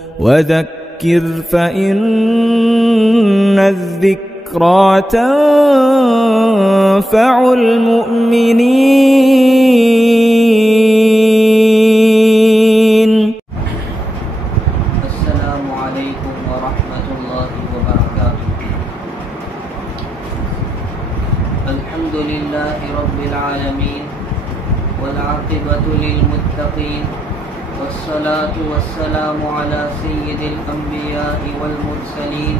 وذكر فإن الذكرى تنفع المؤمنين. السلام عليكم ورحمة الله وبركاته. الحمد لله رب العالمين والعاقبة للمتقين والصلاة والسلام على سيد الأنبياء والمرسلين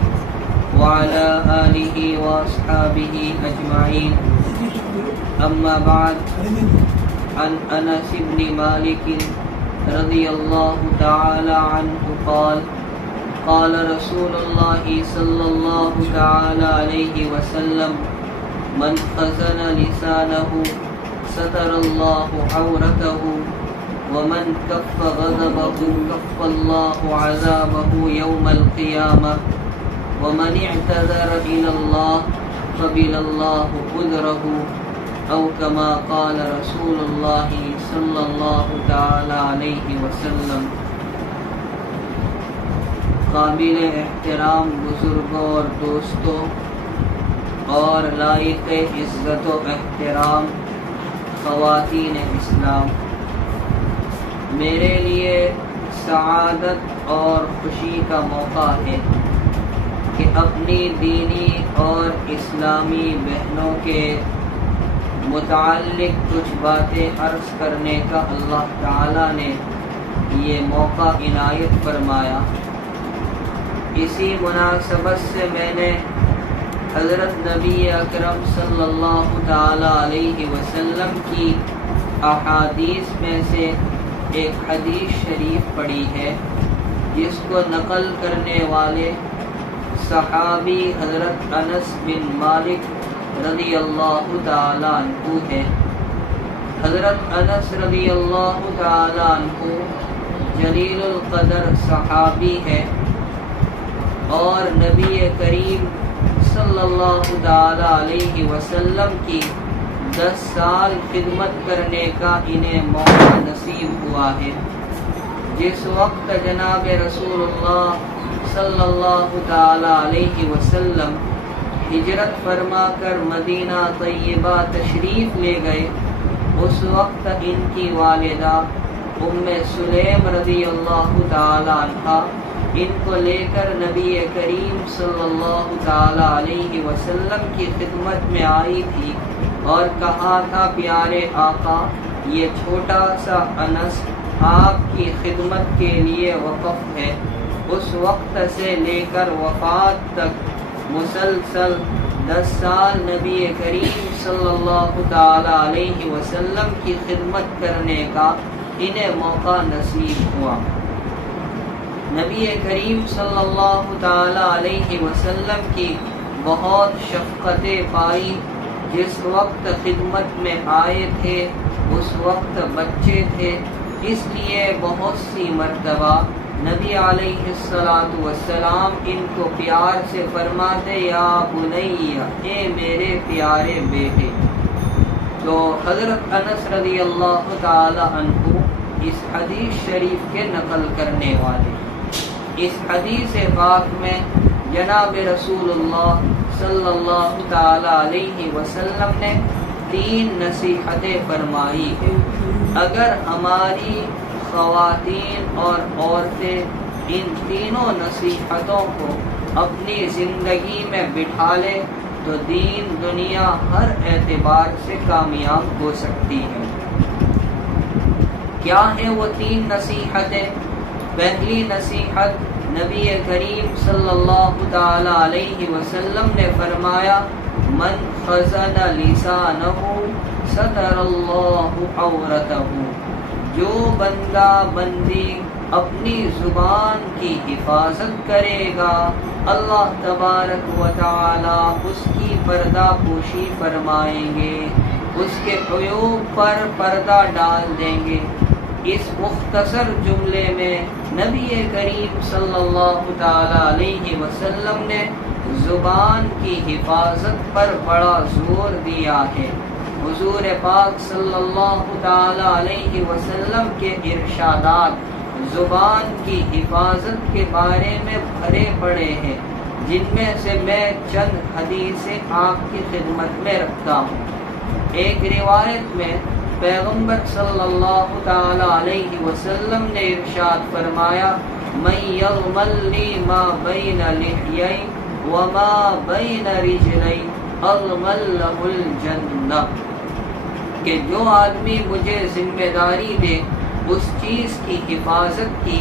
وعلى آله وأصحابه أجمعين. أما بعد، عن أنس بن مالك رضي الله تعالى عنه قال: قال رسول الله صلى الله تعالى عليه وسلم: من خزن لسانه ستر الله عورته، ومن كف غضبه كف الله عذابه يوم القيامة، ومن اعتذر إلى الله قبل الله عذره، أو كما قال رسول الله صلی اللہ تعالی علیہ وسلم۔ قابل احترام بزرگوں اور دوستوں اور لائق عزت و احترام خواتین اسلام، میرے لیے سعادت اور خوشی کا موقع ہے کہ اپنی دینی اور اسلامی بہنوں کے متعلق کچھ باتیں عرض کرنے کا اللہ تعالیٰ نے یہ موقع عنایت فرمایا۔ اسی مناسبت سے میں نے حضرت نبی اکرم صلی اللہ تعالیٰ علیہ وسلم کی احادیث میں سے ایک حدیث شریف پڑھی ہے، جس کو نقل کرنے والے صحابی حضرت انس بن مالک رضی اللہ تعالی عنہ ہے۔ حضرت انس رضی اللہ تعالی عنہ جلیل القدر صحابی ہے، اور نبی کریم صلی اللہ تعالی علیہ وسلم کی 10 سال خدمت کرنے کا انہیں موقع نصیب ہوا ہے۔ جس وقت جناب رسول اللہ صلی اللہ تعالی علیہ وسلم ہجرت فرما کر مدینہ طیبہ تشریف لے گئے، اس وقت ان کی والدہ ام سلیم رضی اللہ تعالی عنہا ان کو لے کر نبی کریم صلی اللہ تعالی علیہ وسلم کی خدمت میں آئی تھی اور کہا تھا: پیارے آقا، یہ چھوٹا سا انس آپ کی خدمت کے لیے وقف ہے۔ اس وقت سے لے کر وفات تک مسلسل 10 سال نبی کریم صلی اللہ تعالی علیہ وسلم کی خدمت کرنے کا انہیں موقع نصیب ہوا۔ نبی کریم صلی اللہ تعالی علیہ وسلم کی بہت شفقتیں پائی۔ جس وقت خدمت میں آئے تھے اس وقت بچے تھے، اس لیے بہت سی مرتبہ نبی علیہ السلام ان کو پیار سے فرماتے: یا بنیا، اے میرے پیارے بیٹے۔ تو حضرت انس رضی اللہ تعالی عنہ اس حدیث شریف کے نقل کرنے والے۔ اس حدیث پاک میں جناب رسول اللہ صلی اللہ تعالی علیہ وسلم نے 3 نصیحتیں فرمائی ہیں۔ اگر ہماری خواتین اور عورتیں ان تینوں نصیحتوں کو اپنی زندگی میں بٹھا لے تو دین دنیا ہر اعتبار سے کامیاب ہو سکتی ہے۔ کیا ہیں وہ 3 نصیحتیں؟ پہلی نصیحت، نبی کریم صلی اللہ تعالی علیہ وسلم نے فرمایا: من خزن لسانہ ستر اللہ عورتہ، جو بندہ بندی اپنی زبان کی حفاظت کرے گا اللہ تبارک و تعالی اس کی پردہ پوشی فرمائیں گے، اس کے عیوب پر پردہ ڈال دیں گے۔ اس مختصر جملے میں نبی کریم صلی اللہ تعالی علیہ وسلم نے زبان کی حفاظت پر بڑا زور دیا ہے۔ حضور پاک صلی اللہ تعالی علیہ وسلم کے ارشادات زبان کی حفاظت کے بارے میں بھرے پڑے ہیں، جن میں سے میں چند حدیثیں آپ کی خدمت میں رکھتا ہوں۔ ایک روایت میں پیغمبر صلی اللہ تعالی علیہ وسلم نے ارشاد فرمایا، من یضمن لی ما بین لحیی وما بین رجلی اضمن لہ الجنہ، کہ جو آدمی مجھے ذمہ داری دے اس چیز کی حفاظت کی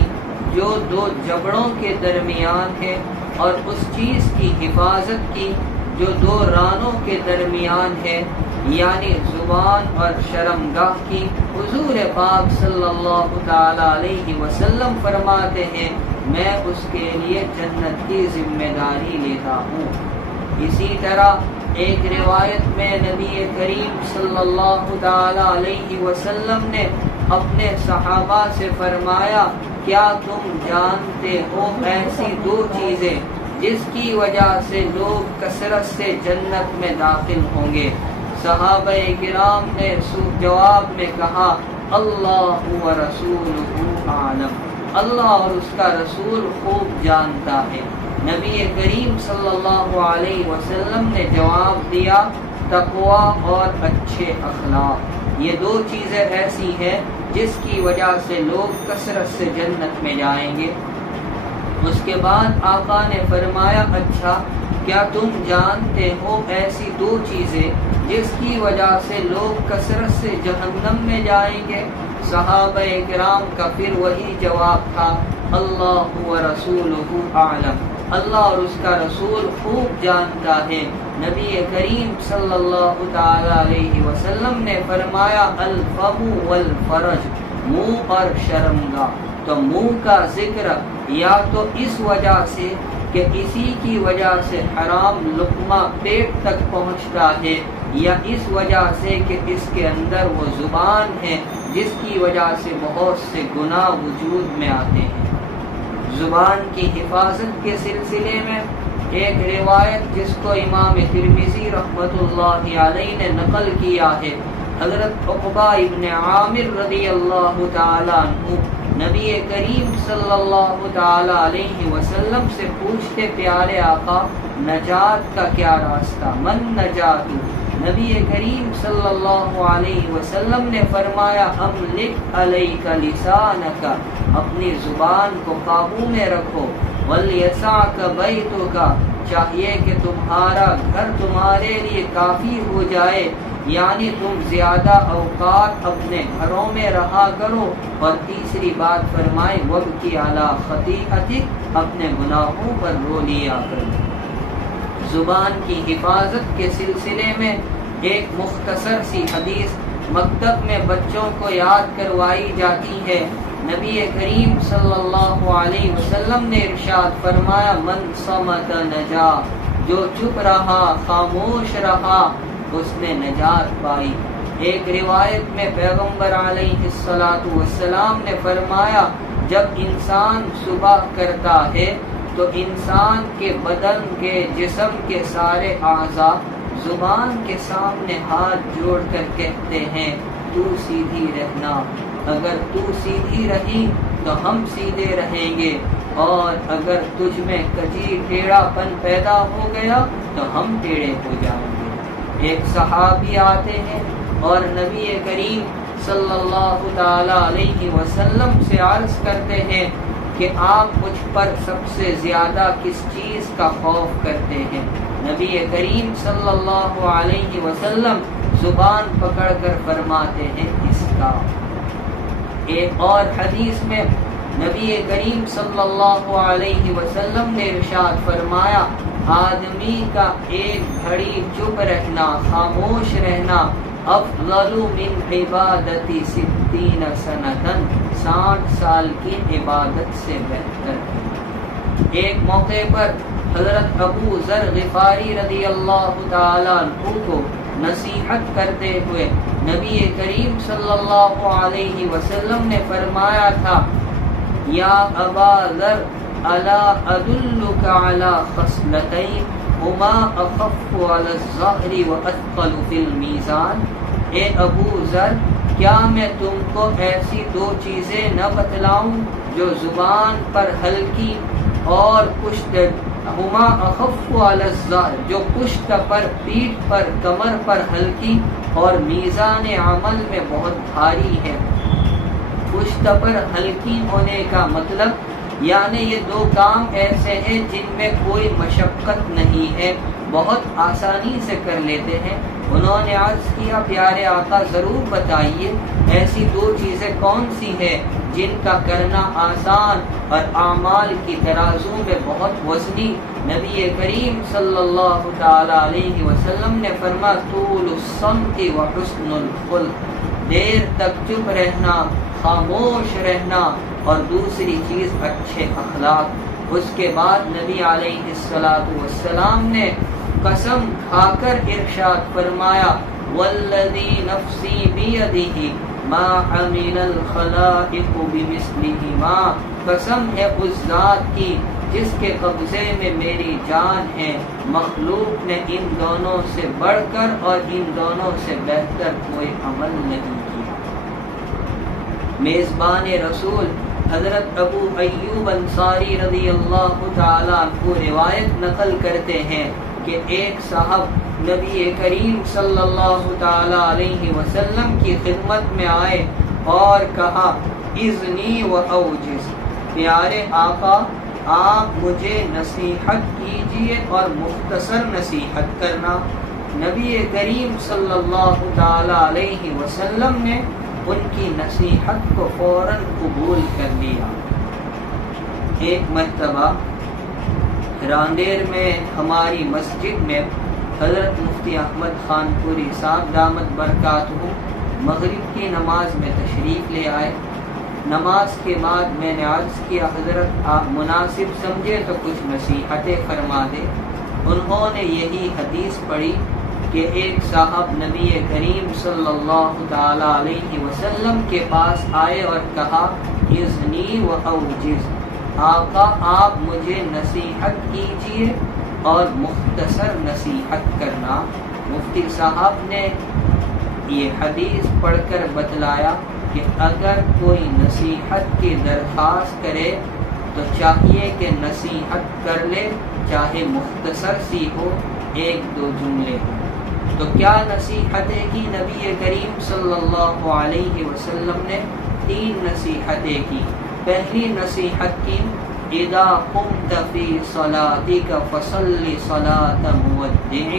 جو دو جبڑوں کے درمیان ہے، اور اس چیز کی حفاظت کی جو دو رانوں کے درمیان ہے، یعنی زبان اور شرمگاہ کی، حضور پاک صلی اللہ تعالی علیہ وسلم فرماتے ہیں میں اس کے لیے جنت کی ذمہ داری لیتا ہوں۔ اسی طرح ایک روایت میں نبی کریم صلی اللہ تعالی علیہ وسلم نے اپنے صحابہ سے فرمایا، کیا تم جانتے ہو ایسی دو چیزیں جس کی وجہ سے لوگ کثرت سے جنت میں داخل ہوں گے؟ صحابہ کرام نے جواب میں کہا، اللہ و رسولہ عالم، اللہ اور اس کا رسول خوب جانتا ہے۔ نبی کریم صلی اللہ علیہ وسلم نے جواب دیا، تقویٰ اور اچھے اخلاق، یہ دو چیزیں ایسی ہیں جس کی وجہ سے لوگ کثرت سے جنت میں جائیں گے۔ اس کے بعد آقا نے فرمایا، اچھا کیا تم جانتے ہو ایسی دو چیزیں جس کی وجہ سے لوگ کثرت سے جہنم میں جائیں گے؟ صحابہ کرام کا پھر وہی جواب تھا، اللہ و رسولہ اعلم، اللہ اور اس کا رسول خوب جانتا ہے۔ نبی کریم صلی اللہ تعالی علیہ وسلم نے فرمایا، الفم والفرج، منہ اور شرمگاہ۔ تو منہ کا ذکر یا تو اس وجہ سے کہ اسی کی وجہ سے حرام لقمہ پیٹ تک پہنچتا ہے، یا اس وجہ سے کہ اس کے اندر وہ زبان ہے جس کی وجہ سے بہت سے گناہ وجود میں آتے ہیں۔ زبان کی حفاظت کے سلسلے میں ایک روایت جس کو امام ترمذی رحمۃ اللہ علیہ نے نقل کیا ہے، حضرت عقبہ ابن عامر رضی اللہ تعالی عنہ نبی کریم صلی اللہ تعالی علیہ وسلم سے پوچھتے، پیارے آقا نجات کا کیا راستہ، من نجات؟ نبی کریم صلی اللہ علیہ وسلم نے فرمایا، املک علیک لسانک، اپنی زبان کو قابو میں رکھو، ولیسعک بیتک، چاہیے کہ تمہارا گھر تمہارے لیے کافی ہو جائے، یعنی تم زیادہ اوقات اپنے گھروں میں رہا کرو۔ اور تیسری بات فرمائے، وابکی علی خطیئتک، اپنے گناہوں پر رو لیا کرو۔ زبان کی حفاظت کے سلسلے میں ایک مختصر سی حدیث مکتب میں بچوں کو یاد کروائی جاتی ہے۔ نبی کریم صلی اللہ علیہ وسلم نے ارشاد فرمایا، من صمت نجا، جو چپ رہا، خاموش رہا، اس نے نجات پائی۔ ایک روایت میں پیغمبر علیہ السلام نے فرمایا، جب انسان صبح کرتا ہے تو انسان کے بدن کے جسم کے سارے اعضاء زبان کے سامنے ہاتھ جوڑ کر کہتے ہیں، تو سیدھی رہنا، اگر تو سیدھی رہی تو ہم سیدھے رہیں گے، اور اگر تجھ میں کجی ٹیڑھا پن پیدا ہو گیا تو ہم ٹیڑھے ہو جائیں گے۔ ایک صحابی آتے ہیں اور نبی کریم صلی اللہ تعالی علیہ وسلم سے عرض کرتے ہیں کہ آپ مجھ پر سب سے زیادہ کس چیز کا خوف کرتے ہیں؟ نبی کریم صلی اللہ علیہ وسلم زبان پکڑ کر فرماتے ہیں، اس کا۔ ایک اور حدیث میں نبی کریم صلی اللہ علیہ وسلم نے ارشاد فرمایا، آدمی کا ایک گھڑی چپ رہنا، خاموش رہنا، افضل من عبادت 60 سنتن، 60 سال کی عبادت سے بہتر ہے۔ ایک موقع پر حضرت ابو ذر غفاری رضی اللہ تعالیٰ عنہ کو نصیحت کرتے ہوئے نبی کریم صلی اللہ علیہ وسلم نے فرمایا تھا، یا ابا ذر الا ادلک علی خصلتین ہما اخف علی الظہر واثقل فی المیزان، اے ابو ذر کیا میں تم کو ایسی دو چیزیں نہ بتلاؤں جو زبان پر ہلکی اور پشت ہما اخف علی الظہر، جو پشت پر، پیٹھ پر، کمر پر ہلکی اور میزان عمل میں بہت بھاری ہے۔ پشت پر ہلکی ہونے کا مطلب یعنی یہ دو کام ایسے ہیں جن میں کوئی مشقت نہیں ہے، بہت آسانی سے کر لیتے ہیں۔ انہوں نے عرض کیا پیارے آقا ضرور بتائیے ایسی دو چیزیں کون سی ہیں جن کا کرنا آسان اور اعمال کی ترازو میں بہت وزنی؟ نبی کریم صلی اللہ تعالی علیہ وسلم نے فرمایا طول الصمت و حسن الخلق، دیر تک چپ رہنا، خاموش رہنا، اور دوسری چیز اچھے اخلاق۔ اس کے بعد نبی علیہ السلام نے قسم کھا کر ارشاد فرمایا والذی نفسی بیدہ ما عمل الخلائق بمثلہما، قسم ہے اس ذات کی جس کے قبضے میں میری جان ہے، مخلوق نے ان دونوں سے بڑھ کر اور ان دونوں سے بہتر کوئی عمل نہیں کیا۔ میزبان رسول حضرت ابو ایوب انصاری رضی اللہ تعالیٰ عنہ روایت نقل کرتے ہیں کہ ایک صاحب نبی کریم صلی اللہ تعالیٰ علیہ وسلم کی خدمت میں آئے اور کہا اذنی و اوجز، پیارے آقا آپ مجھے نصیحت کیجئے اور مختصر نصیحت کرنا۔ نبی کریم صلی اللہ تعالیٰ علیہ وسلم نے ان کی نصیحت کو فوراً قبول کر لیا۔ ایک مرتبہ راندیر میں ہماری مسجد میں حضرت مفتی احمد خان پوری صاحب دامت برکاتہ مغرب کی نماز میں تشریف لے آئے۔ نماز کے بعد میں نے عرض کیا حضرت آپ مناسب سمجھے تو کچھ نصیحتیں فرما دے۔ انہوں نے یہی حدیث پڑھی کہ ایک صاحب نبی کریم صلی اللہ تعالی علیہ وسلم کے پاس آئے اور کہا اذنی و اوجز، آقا آپ مجھے نصیحت کیجئے اور مختصر نصیحت کرنا۔ مفتی صاحب نے یہ حدیث پڑھ کر بتلایا کہ اگر کوئی نصیحت کی درخواست کرے تو چاہیے کہ نصیحت کر لے، چاہے مختصر سی ہو، ایک دو جملے ہو۔ تو کیا نصیحتیں کی نبی کریم صلی اللہ علیہ وسلم نے؟ 3 نصیحتیں کی۔ پہلی نصیحت کی اذا قمت فی صلاتک فصلی صلاة مودع،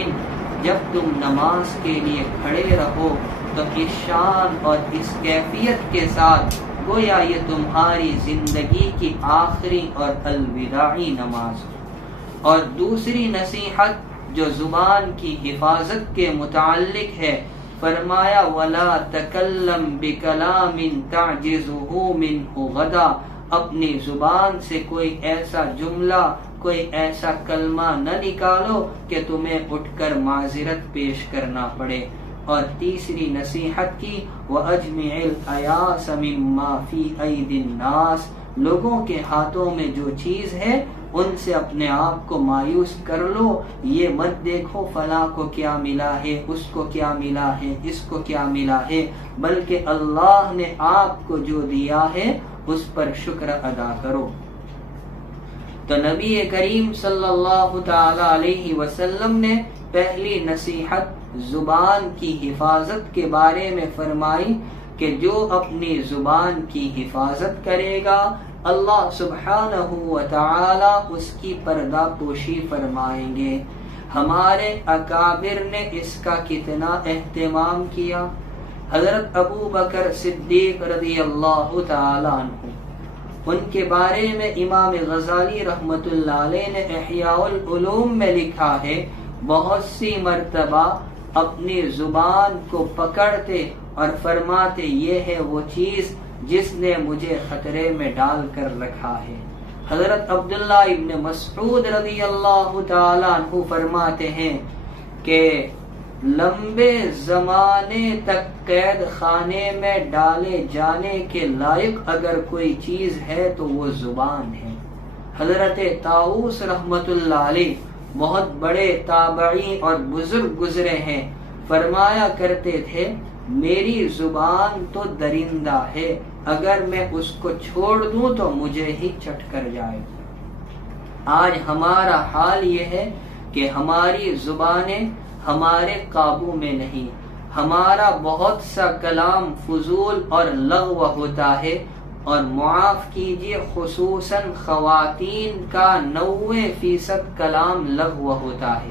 جب تم نماز کے لیے کھڑے رہو تو اس شان اور اس کیفیت کے ساتھ گویا یہ تمہاری زندگی کی آخری اور الوداعی نماز ہو۔ اور دوسری نصیحت جو زبان کی حفاظت کے متعلق ہے، فرمایا وَلَا تَكَلَّمْ بِكَلَامٍ تَعْجِزُهُ مِنْهُ غَدًا، اپنی زبان سے کوئی ایسا جملہ، کوئی ایسا کلمہ نہ نکالو کہ تمہیں اٹھ کر معذرت پیش کرنا پڑے۔ اور تیسری نصیحت کی وَأَجْمِعِ الْأَيَاسَ مِمَّا فِي أَيْدِ النَّاسِ، لوگوں کے ہاتھوں میں جو چیز ہے ان سے اپنے آپ کو مایوس کر لو، یہ مت دیکھو فلاں کو کیا ملا ہے، اس کو کیا ملا ہے، اس کو کیا ملا ہے، بلکہ اللہ نے آپ کو جو دیا ہے اس پر شکر ادا کرو۔ تو نبی کریم صلی اللہ تعالی علیہ وسلم نے پہلی نصیحت زبان کی حفاظت کے بارے میں فرمائی کہ جو اپنی زبان کی حفاظت کرے گا اللہ سبحانہ و تعالی اس کی پردہ پوشی فرمائیں گے۔ ہمارے اکابر نے اس کا کتنا اہتمام کیا۔ حضرت ابو بکر صدیق رضی اللہ تعالی عنہ، ان کے بارے میں امام غزالی رحمت اللہ علیہ نے احیاء العلوم میں لکھا ہے بہت سی مرتبہ اپنی زبان کو پکڑتے اور فرماتے یہ ہے وہ چیز جس نے مجھے خطرے میں ڈال کر رکھا ہے۔ حضرت عبداللہ ابن مسعود رضی اللہ تعالی عنہ فرماتے ہیں کہ لمبے زمانے تک قید خانے میں ڈالے جانے کے لائق اگر کوئی چیز ہے تو وہ زبان ہے۔ حضرت طاؤس رحمت اللہ علیہ بہت بڑے تابعی اور بزرگ گزرے ہیں، فرمایا کرتے تھے میری زبان تو درندہ ہے اگر میں اس کو چھوڑ دوں تو مجھے ہی چٹ کر جائے. آج ہمارا حال یہ ہے کہ ہماری زبانیں ہمارے قابو میں نہیں. ہمارا بہت سا کلام فضول اور لغو ہوتا ہے، اور معاف کیجیے خصوصاً خواتین کا 90% کلام لغو ہوتا ہے.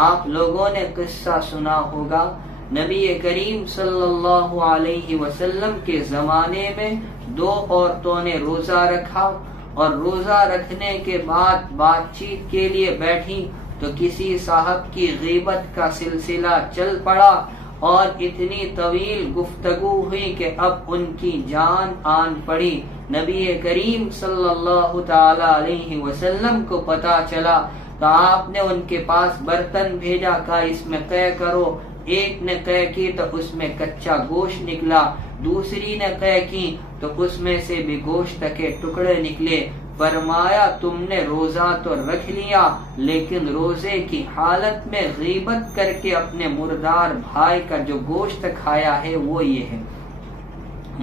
آپ لوگوں نے قصہ سنا ہوگا، نبی کریم صلی اللہ علیہ وسلم کے زمانے میں 2 عورتوں نے روزہ رکھا، اور روزہ رکھنے کے بعد بات چیت کے لیے بیٹھی تو کسی صاحب کی غیبت کا سلسلہ چل پڑا، اور اتنی طویل گفتگو ہوئی کہ اب ان کی جان آن پڑی. نبی کریم صلی اللہ تعالی علیہ وسلم کو پتا چلا تو آپ نے ان کے پاس برتن بھیجا، کہا اس میں قے کرو. ایک نے قے کی تو اس میں کچا گوشت نکلا، دوسری نے قے کی تو اس میں سے بھی گوشت کے ٹکڑے نکلے. فرمایا تم نے روزہ تو رکھ لیا، لیکن روزے کی حالت میں غیبت کر کے اپنے مردار بھائی کا جو گوشت کھایا ہے وہ یہ ہے.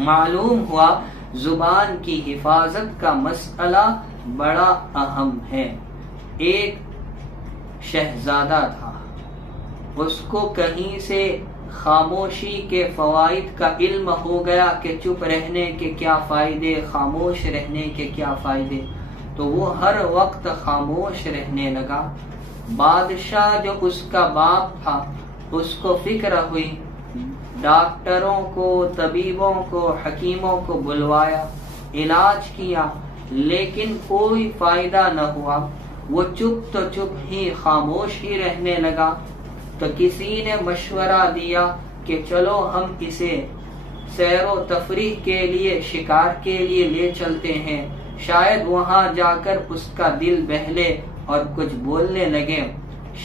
معلوم ہوا زبان کی حفاظت کا مسئلہ بڑا اہم ہے. ایک شہزادہ تھا، اس کو کہیں سے خاموشی کے فوائد کا علم ہو گیا کہ چپ رہنے کے کیا فائدے، خاموش رہنے کے کیا فائدے، تو وہ ہر وقت خاموش رہنے لگا. بادشاہ جو اس کا باپ تھا اس کو فکر ہوئی، ڈاکٹروں کو، طبیبوں کو، حکیموں کو بلوایا، علاج کیا، لیکن کوئی فائدہ نہ ہوا. وہ چپ تو چپ ہی، خاموش ہی رہنے لگا. تو کسی نے مشورہ دیا کہ چلو ہم اسے سیر و تفریح کے لیے، شکار کے لیے لے چلتے ہیں، شاید وہاں جا کر اس کا دل بہلے اور کچھ بولنے لگے.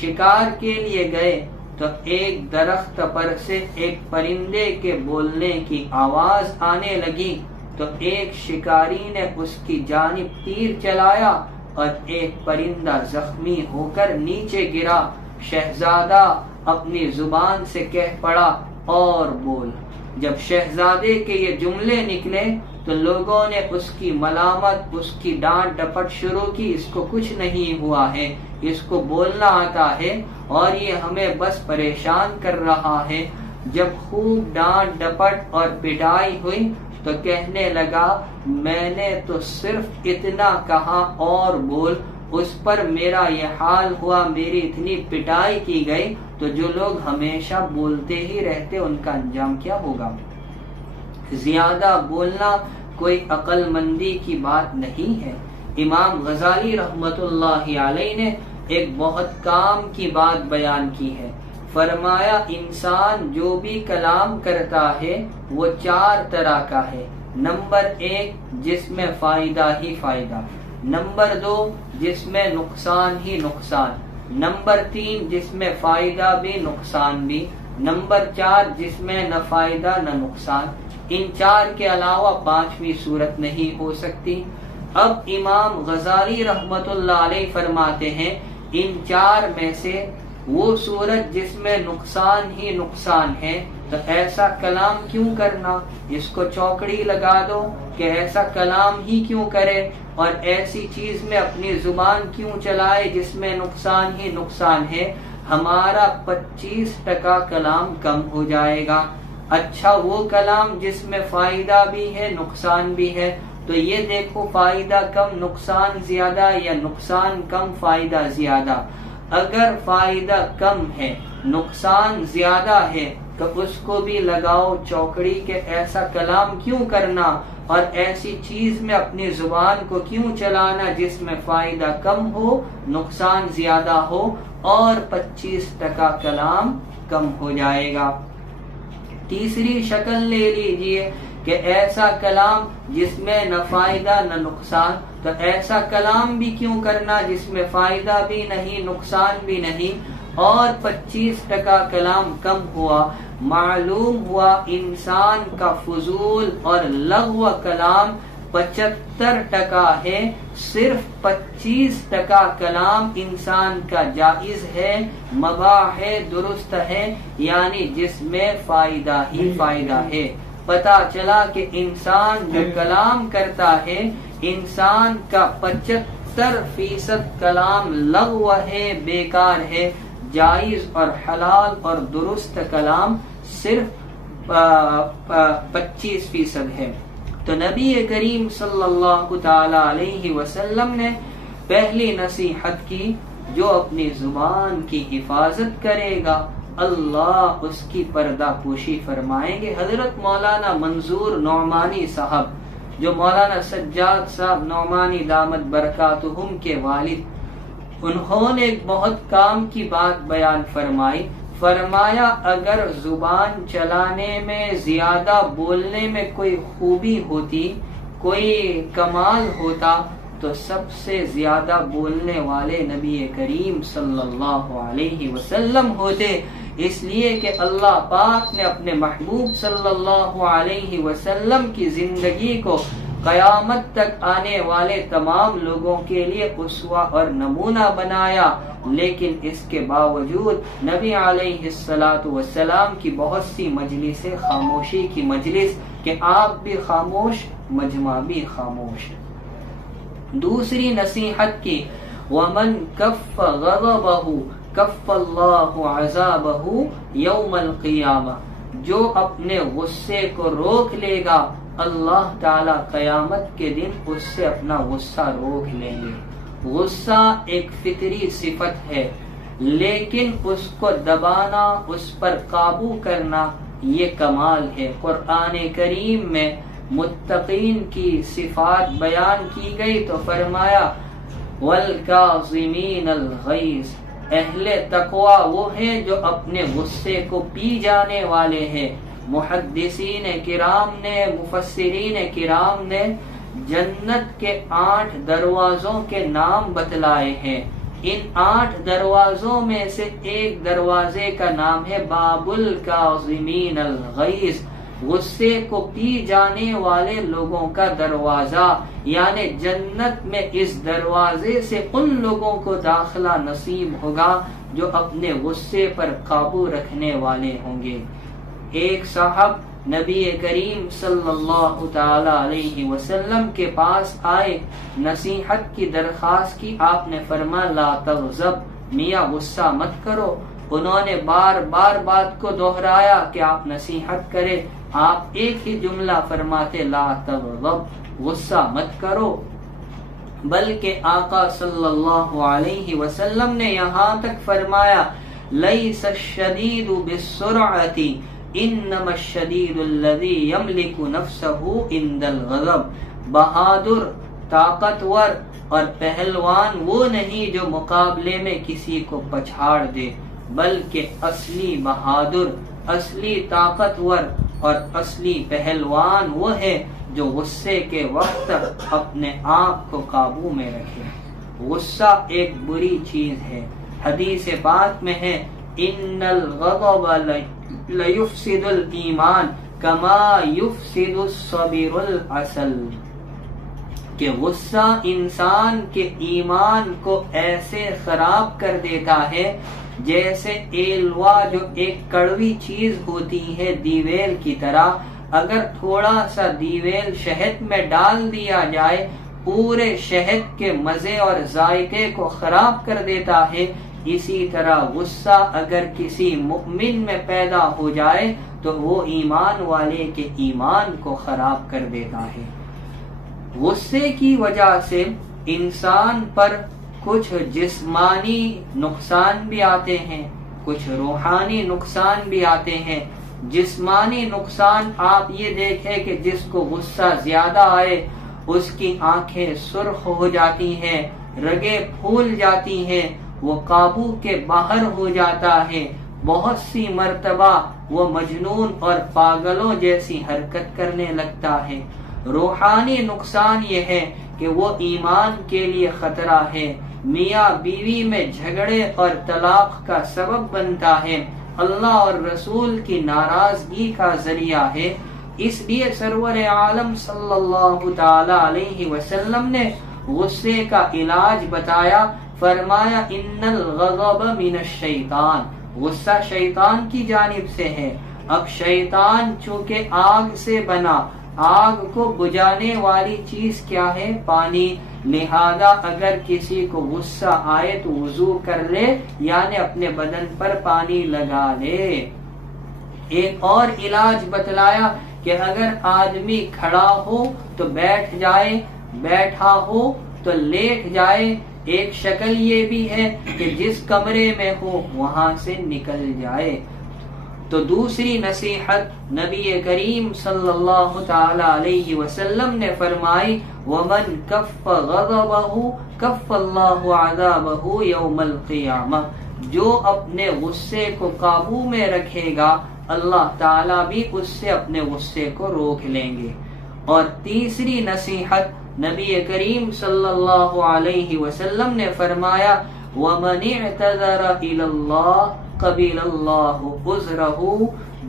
شکار کے لیے گئے تو ایک درخت پر سے ایک پرندے کے بولنے کی آواز آنے لگی. تو ایک شکاری نے اس کی جانب تیر چلایا اور ایک پرندہ زخمی ہو کر نیچے گرا. شہزادہ اپنی زبان سے کہہ پڑا اور بول. جب شہزادے کے یہ جملے نکلے تو لوگوں نے اس کی ملامت، اس کی ڈانٹ ڈپٹ شروع کی. اس کو کچھ نہیں ہوا ہے، اس کو بولنا آتا ہے اور یہ ہمیں بس پریشان کر رہا ہے. جب خوب ڈانٹ ڈپٹ اور پٹائی ہوئی تو کہنے لگا میں نے تو صرف اتنا کہا اور بول، اس پر میرا یہ حال ہوا، میری اتنی پٹائی کی گئی. تو جو لوگ ہمیشہ بولتے ہی رہتے ان کا انجام کیا ہوگا؟ زیادہ بولنا کوئی عقل مندی کی بات نہیں ہے. امام غزالی رحمت اللہ علیہ نے ایک بہت کام کی بات بیان کی ہے. فرمایا انسان جو بھی کلام کرتا ہے وہ 4 طرح کا ہے. نمبر 1 جس میں فائدہ ہی فائدہ، نمبر 2 جس میں نقصان ہی نقصان، نمبر 3 جس میں فائدہ بھی نقصان بھی، نمبر 4 جس میں نہ فائدہ نہ نقصان. ان 4 کے علاوہ 5ویں صورت نہیں ہو سکتی. اب امام غزالی رحمت اللہ علیہ فرماتے ہیں ان 4 میں سے وہ صورت جس میں نقصان ہی نقصان ہے تو ایسا کلام کیوں کرنا، اس کو چوکڑی لگا دو کہ ایسا کلام ہی کیوں کرے، اور ایسی چیز میں اپنی زبان کیوں چلائے جس میں نقصان ہی نقصان ہے. ہمارا 25% کلام کم ہو جائے گا. اچھا وہ کلام جس میں فائدہ بھی ہے نقصان بھی ہے، تو یہ دیکھو فائدہ کم نقصان زیادہ یا نقصان کم فائدہ زیادہ. اگر فائدہ کم ہے نقصان زیادہ ہے تو اس کو بھی لگاؤ چوکڑی کہ ایسا کلام کیوں کرنا اور ایسی چیز میں اپنی زبان کو کیوں چلانا جس میں فائدہ کم ہو نقصان زیادہ ہو، اور 25% کلام کم ہو جائے گا. تیسری شکل لے لیجئے کہ ایسا کلام جس میں نہ فائدہ نہ نقصان، تو ایسا کلام بھی کیوں کرنا جس میں فائدہ بھی نہیں نقصان بھی نہیں، اور 25% کلام کم ہوا. معلوم ہوا انسان کا فضول اور لغو کلام 75% ہے، صرف 25% کلام انسان کا جائز ہے، مباح ہے، درست ہے، یعنی جس میں فائدہ ہی فائدہ ہے. پتا چلا کہ انسان جو کلام کرتا ہے انسان کا 75% کلام لغو ہے، بیکار ہے، جائز اور حلال اور درست کلام صرف 25% ہے۔ تو نبی کریم صلی اللہ تعالی علیہ وسلم نے پہلی نصیحت کی، جو اپنی زبان کی حفاظت کرے گا اللہ اس کی پردہ پوشی فرمائیں گے۔ حضرت مولانا منظور نعمانی صاحب جو مولانا سجاد صاحب نعمانی دامت برکاتہم کے والد، انہوں نے ایک بہت کام کی بات بیان فرمائی، فرمایا اگر زبان چلانے میں زیادہ بولنے میں کوئی خوبی ہوتی، کوئی کمال ہوتا تو سب سے زیادہ بولنے والے نبی کریم صلی اللہ علیہ وسلم ہوتے، اس لیے کہ اللہ پاک نے اپنے محبوب صلی اللہ علیہ وسلم کی زندگی کو قیامت تک آنے والے تمام لوگوں کے لیے اسوہ اور نمونہ بنایا، لیکن اس کے باوجود نبی علیہ الصلاۃ والسلام کی بہت سی مجلسیں خاموشی کی مجلس کہ آپ بھی خاموش، مجمع بھی خاموش۔ دوسری نصیحت کی وَمَنْ كَفَّ غَضَبَهُ كَفَّ اللَّهُ عَذَابَهُ يَوْمَ الْقِيَامَةِ، جو اپنے غصے کو روک لے گا اللہ تعالی قیامت کے دن اس سے اپنا غصہ روک لیں گے۔ غصہ ایک فطری صفت ہے، لیکن اس کو دبانا، اس پر قابو کرنا یہ کمال ہے۔ قرآن کریم میں متقین کی صفات بیان کی گئی تو فرمایا وَالْكَاظِمِينَ الْغَيْظَ، اہل تقوی وہ ہیں جو اپنے غصے کو پی جانے والے ہیں۔ محدثین کرام نے، مفسرین کرام نے جنت کے 8 دروازوں کے نام بتلائے ہیں۔ ان 8 دروازوں میں سے ایک دروازے کا نام ہے باب الکاظمین الغیظ، غصے کو پی جانے والے لوگوں کا دروازہ، یعنی جنت میں اس دروازے سے ان لوگوں کو داخلہ نصیب ہوگا جو اپنے غصے پر قابو رکھنے والے ہوں گے۔ ایک صاحب نبی کریم صلی اللہ تعالی علیہ وسلم کے پاس آئے، نصیحت کی درخواست کی، آپ نے فرمایا لا تغضب، میاں غصہ مت کرو۔ انہوں نے بار بار بات کو دہرایا کہ آپ نصیحت کرے، آپ ایک ہی جملہ فرماتے لا تغضب، غصہ مت کرو۔ بلکہ آقا صلی اللہ علیہ وسلم نے یہاں تک فرمایا لیس الشدید بالسرعۃ انما الشدید الذی یملک نفسہ عند الغضب، بہادر، طاقتور اور پہلوان وہ نہیں جو مقابلے میں کسی کو پچھاڑ دے، بلکہ اصلی بہادر، اصلی طاقتور اور اصلی پہلوان وہ ہے جو غصے کے وقت اپنے آپ کو قابو میں رکھے۔ غصہ ایک بری چیز ہے، حدیث پاک میں ہے ان الغضب لیفسد الایمان کما یفسد الصبر العسل، کہ غصہ انسان کے ایمان کو ایسے خراب کر دیتا ہے جیسے ایلوا جو ایک کڑوی چیز ہوتی ہے دیویل کی طرح، اگر تھوڑا سا دیویل شہد میں ڈال دیا جائے پورے شہد کے مزے اور ذائقے کو خراب کر دیتا ہے، اسی طرح غصہ اگر کسی مؤمن میں پیدا ہو جائے تو وہ ایمان والے کے ایمان کو خراب کر دیتا ہے۔ غصے کی وجہ سے انسان پر کچھ جسمانی نقصان بھی آتے ہیں، کچھ روحانی نقصان بھی آتے ہیں۔ جسمانی نقصان آپ یہ دیکھیں کہ جس کو غصہ زیادہ آئے اس کی آنکھیں سرخ ہو جاتی ہیں، رگیں پھول جاتی ہیں، وہ قابو کے باہر ہو جاتا ہے، بہت سی مرتبہ وہ مجنون اور پاگلوں جیسی حرکت کرنے لگتا ہے۔ روحانی نقصان یہ ہے کہ وہ ایمان کے لیے خطرہ ہے، میاں بیوی میں جھگڑے اور طلاق کا سبب بنتا ہے، اللہ اور رسول کی ناراضگی کا ذریعہ ہے۔ اس لیے سرور عالم صلی اللہ تعالی علیہ وسلم نے غصے کا علاج بتایا، فرمایا ان الغضب من الشیطان، غصہ شیطان کی جانب سے ہے۔ اب شیطان چونکہ آگ سے بنا، آگ کو بجھانے والی چیز کیا ہے؟ پانی، لہذا اگر کسی کو غصہ آئے تو وضو کر لے، یعنی اپنے بدن پر پانی لگا لے۔ ایک اور علاج بتلایا کہ اگر آدمی کھڑا ہو تو بیٹھ جائے، بیٹھا ہو تو لیٹ جائے۔ ایک شکل یہ بھی ہے کہ جس کمرے میں ہو وہاں سے نکل جائے۔ تو دوسری نصیحت نبی کریم صلی اللہ تعالی علیہ وسلم نے فرمائی، وَمَنْ كَفَّ غَضَبَهُ كَفَّ اللَّهُ عَذَابَهُ يَوْمَ الْقِيَامَةِ، جو اپنے غصے کو قابو میں رکھے گا اللہ تعالیٰ بھی اس سے اپنے غصے کو روک لیں گے۔ اور تیسری نصیحت نبی کریم صلی اللہ علیہ وسلم نے فرمایا، وَمَنِ اعْتَذَرَ إِلَى اللَّهِ قبل اللہ عذرہ،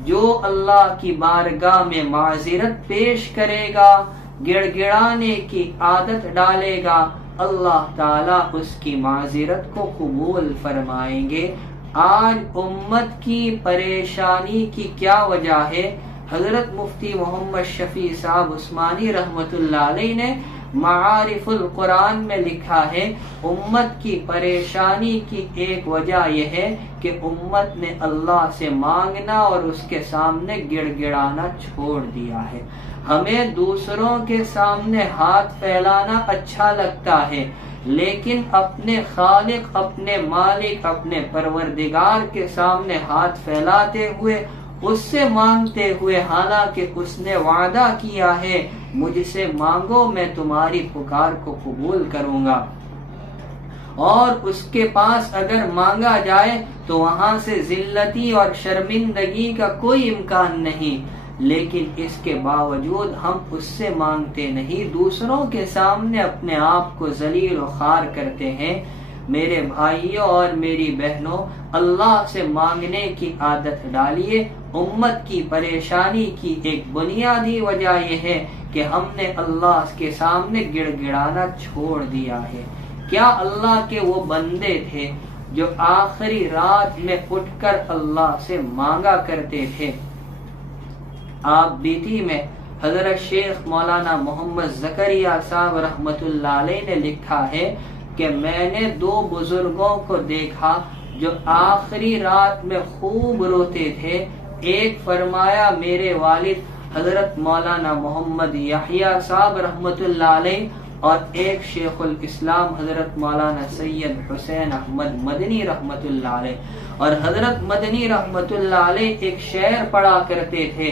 جو اللہ کی بارگاہ میں معذرت پیش کرے گا، گڑ گڑانے کی عادت ڈالے گا، اللہ تعالیٰ اس کی معذرت کو قبول فرمائیں گے۔ آج امت کی پریشانی کی کیا وجہ ہے؟ حضرت مفتی محمد شفیع صاحب عثمانی رحمت اللہ علیہ نے معارف القرآن میں لکھا ہے، امت کی پریشانی کی ایک وجہ یہ ہے کہ امت نے اللہ سے مانگنا اور اس کے سامنے گڑ گڑانا چھوڑ دیا ہے۔ ہمیں دوسروں کے سامنے ہاتھ پھیلانا اچھا لگتا ہے، لیکن اپنے خالق، اپنے مالک، اپنے پروردگار کے سامنے ہاتھ پھیلاتے ہوئے، اس سے مانگتے ہوئے، حالانکہ اس نے وعدہ کیا ہے مجھ سے مانگو میں تمہاری پکار کو قبول کروں گا، اور اس کے پاس اگر مانگا جائے تو وہاں سے ذلتی اور شرمندگی کا کوئی امکان نہیں، لیکن اس کے باوجود ہم اس سے مانگتے نہیں، دوسروں کے سامنے اپنے آپ کو ذلیل و خوار کرتے ہیں۔ میرے بھائیوں اور میری بہنوں، اللہ سے مانگنے کی عادت ڈالیے۔ امت کی پریشانی کی ایک بنیادی وجہ یہ ہے کہ ہم نے اللہ کے سامنے گڑ گڑانا چھوڑ دیا ہے۔ کیا اللہ کے وہ بندے تھے جو آخری رات میں اٹھ کر اللہ سے مانگا کرتے تھے؟ آپ بیتی میں حضرت شیخ مولانا محمد زکریا صاحب رحمت اللہ علیہ نے لکھا ہے کہ میں نے دو بزرگوں کو دیکھا جو آخری رات میں خوب روتے تھے۔ ایک فرمایا میرے والد حضرت مولانا محمد یحییٰ صاحب رحمت اللہ علیہ، اور ایک شیخ الاسلام حضرت مولانا سید حسین احمد مدنی رحمت اللہ علیہ۔ اور حضرت مدنی رحمت اللہ علیہ ایک شعر پڑھا کرتے تھے،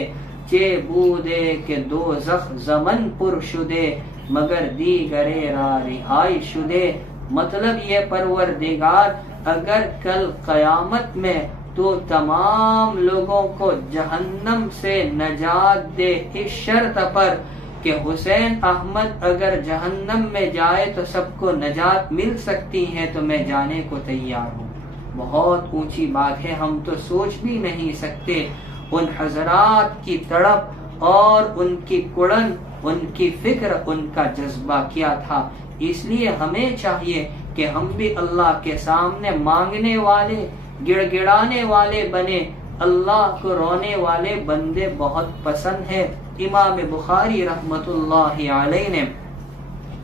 چے بودے کے دوزخ زمن پر شدے، مگر دیگرے را رہائی شدے۔ مطلب یہ پروردگار اگر کل قیامت میں تو تمام لوگوں کو جہنم سے نجات دے، اس شرط پر کہ حسین احمد اگر جہنم میں جائے تو سب کو نجات مل سکتی ہے، تو میں جانے کو تیار ہوں۔ بہت اونچی بات ہے، ہم تو سوچ بھی نہیں سکتے ان حضرات کی تڑپ اور ان کی کڑن، ان کی فکر، ان کا جذبہ کیا تھا۔ اس لیے ہمیں چاہیے کہ ہم بھی اللہ کے سامنے مانگنے والے، گڑ گڑانے والے بنے۔ اللہ کو رونے والے بندے بہت پسند ہے۔ امام بخاری رحمت اللہ علیہ نے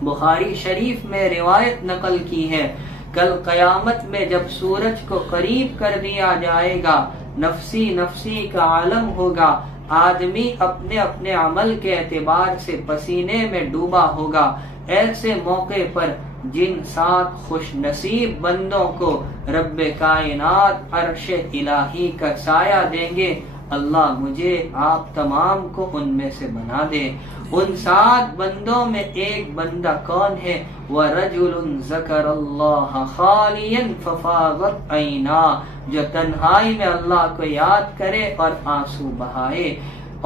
بخاری شریف میں روایت نقل کی ہے، کل قیامت میں جب سورج کو قریب کر دیا جائے گا، نفسی نفسی کا عالم ہوگا، آدمی اپنے اپنے عمل کے اعتبار سے پسینے میں ڈوبا ہوگا۔ ایسے موقع پر جن 7 خوش نصیب بندوں کو رب کائنات عرش الہی کا سایہ دیں گے، اللہ مجھے آپ تمام کو ان میں سے بنا دے۔ ان 7 بندوں میں ایک بندہ کون ہے؟ وَرَجُلٌ ذَكَرَ اللَّهَ خَالِيًا فَفَاضَتْ عَيْنَاهُ، جو تنہائی میں اللہ کو یاد کرے اور آنسو بہائے۔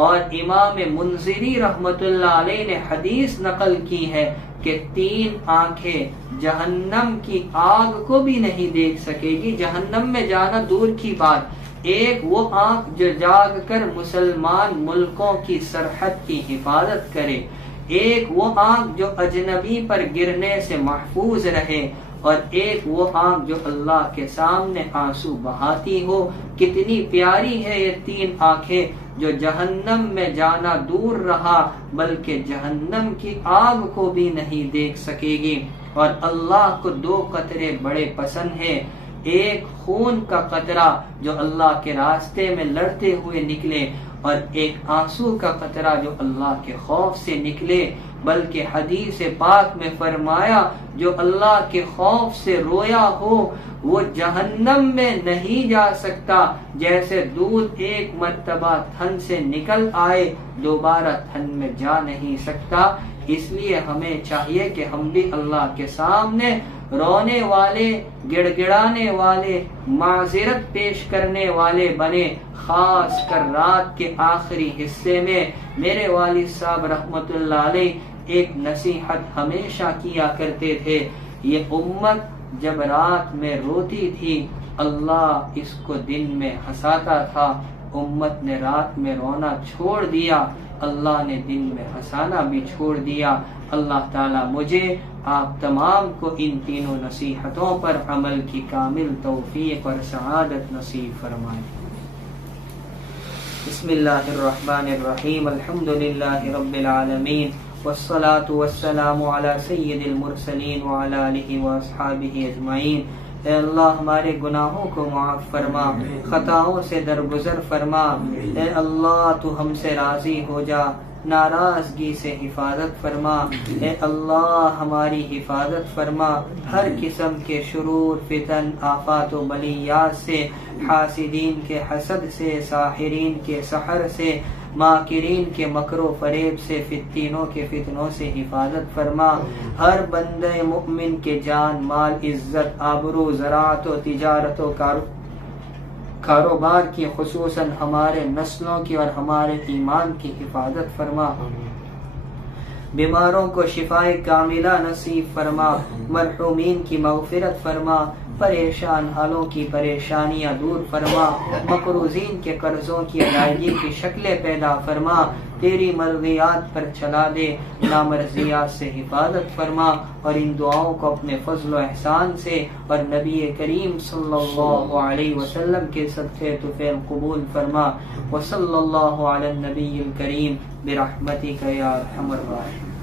اور امام منذری رحمت اللہ علیہ نے حدیث نقل کی ہے کہ 3 آنکھیں جہنم کی آگ کو بھی نہیں دیکھ سکے گی، جہنم میں جانا دور کی بات۔ ایک وہ آنکھ جو جاگ کر مسلمان ملکوں کی سرحد کی حفاظت کرے، ایک وہ آنکھ جو اجنبی پر گرنے سے محفوظ رہے، اور ایک وہ آنکھ جو اللہ کے سامنے آنسو بہاتی ہو۔ کتنی پیاری ہے یہ تین آنکھیں جو جہنم میں جانا دور رہا بلکہ جہنم کی آگ کو بھی نہیں دیکھ سکے گی۔ اور اللہ کو دو قطرے بڑے پسند ہیں، ایک خون کا قطرہ جو اللہ کے راستے میں لڑتے ہوئے نکلے، اور ایک آنسو کا قطرہ جو اللہ کے خوف سے نکلے۔ بلکہ حدیث پاک میں فرمایا جو اللہ کے خوف سے رویا ہو وہ جہنم میں نہیں جا سکتا، جیسے دودھ ایک مرتبہ تھن سے نکل آئے دوبارہ تھن میں جا نہیں سکتا۔ اس لیے ہمیں چاہیے کہ ہم بھی اللہ کے سامنے رونے والے، گڑ گڑانے والے، معذرت پیش کرنے والے بنے۔ خاص کر رات کے آخری حصے میں میرے والد صاحب رحمت اللہ علیہ ایک نصیحت ہمیشہ کیا کرتے تھے، یہ امت جب رات میں روتی تھی اللہ اس کو دن میں ہنساتا تھا، امت نے رات میں رونا چھوڑ دیا، اللہ نے دن میں ہنسانا بھی چھوڑ دیا۔ اللہ تعالیٰ مجھے آپ تمام کو ان تینوں نصیحتوں پر عمل کی کامل توفیق اور سعادت نصیب فرمائے۔ بسم اللہ الرحمن الرحیم، الحمد للہ رب العالمین، والصلاة والسلام علی سید المرسلین وعلی آلہ واصحابہ اجمعین۔ اے اللہ ہمارے گناہوں کو معاف فرما، خطاؤں سے درگزر فرما۔ اے اللہ تو ہم سے راضی ہو جا، ناراضگی سے حفاظت فرما۔ اے اللہ ہماری حفاظت فرما، ہر قسم کے شرور، فتن، آفات و بلیات سے، حاسدین کے حسد سے، ساحرین کے سحر سے، ماکرین کے مکر و فریب سے، فتنوں کے فتنوں سے حفاظت فرما۔ ہر بندے مؤمن کے جان، مال، عزت، آبرو، زراعت و تجارت و کاروبار کی، خصوصاً ہمارے نسلوں کی اور ہمارے ایمان کی حفاظت فرما۔ بیماروں کو شفائے کاملہ نصیب فرما، مرحومین کی مغفرت فرما، پریشان حالوں کی پریشانیاں دور فرما، مقروضین کے قرضوں کی ادائیگی کی شکلیں پیدا فرما، تیری مرضیات پر چلا دے، نامرضیات سے حفاظت فرما، اور ان دعاؤں کو اپنے فضل و احسان سے اور نبی کریم صلی اللہ علیہ وسلم کے صدقے طفیل قبول فرما۔ وصلی اللہ علی النبی الکریم برحمتک یا ارحم الراحمین۔